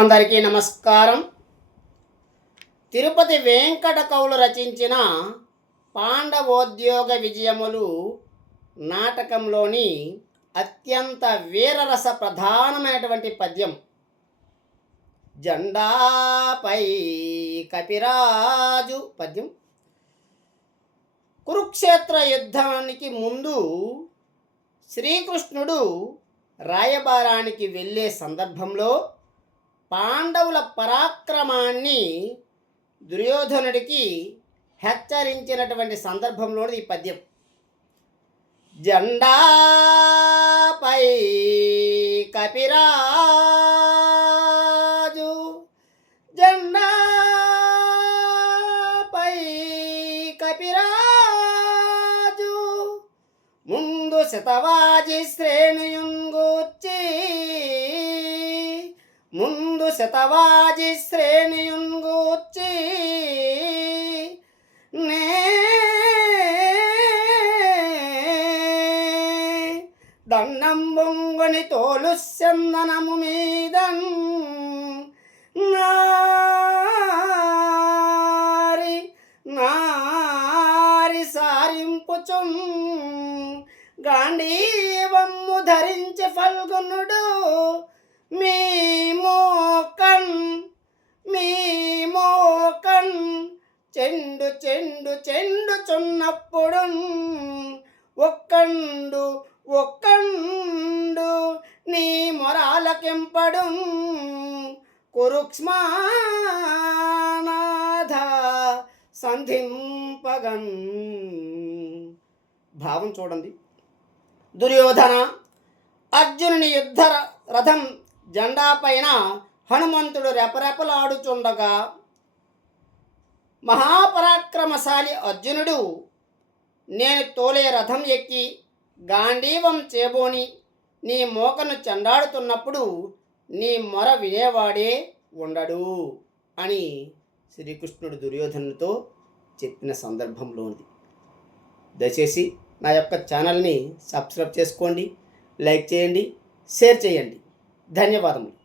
అందరికీ నమస్కారం. తిరుపతి వెంకట కవులు రచించిన పాండవోద్యోగ విజయములు నాటకంలోని అత్యంత వీరరస ప్రధానమైనటువంటి పద్యం జెండాపై కపిరాజు పద్యం. కురుక్షేత్ర యుద్ధానికి ముందు శ్రీకృష్ణుడు రాయబారానికి వెళ్ళే సందర్భంలో పాండవుల పరాక్రమాన్ని దుర్యోధనుడికి హెచ్చరించినటువంటి సందర్భంలోని ఈ పద్యం. జెండాపై కపిరాజు, జెండాపై కపిరాజు, ముందు శతవాజి శ్రేణియుంగూర్చి, ముందు శతవాజి శ్రేణియుంగూర్చి, నే దండం బొంగుని తోలు చందనము మీదన్ నారి నారి సారింపుచున్ గాంధీవమ్ము ధరించి ఫల్గునుడు మీ మోకన్ చెండు చెండు చెండుచున్నప్పుడు ఒక్కండు నీ మొరాలకెంపడు కురుక్ష్మానాథ సంధింపగన్. భావం చూడండి. దుర్యోధన అర్జునుని యుద్ధ రథం జెండా పైన హనుమంతుడు రెపరెపలాడుచుండగా మహాపరాక్రమశాలి అర్జునుడు నేను తోలే రథం ఎక్కి గాంధీవం చేబోని నీ మోకను చెండాడుతున్నప్పుడు నీ మొర వినేవాడే ఉండడు అని శ్రీకృష్ణుడు దుర్యోధనుడితో చెప్పిన సందర్భంలోనిది. దయచేసి నా యొక్క ఛానల్ని సబ్స్క్రైబ్ చేసుకోండి, లైక్ చేయండి, షేర్ చేయండి. ధన్యవాదములు.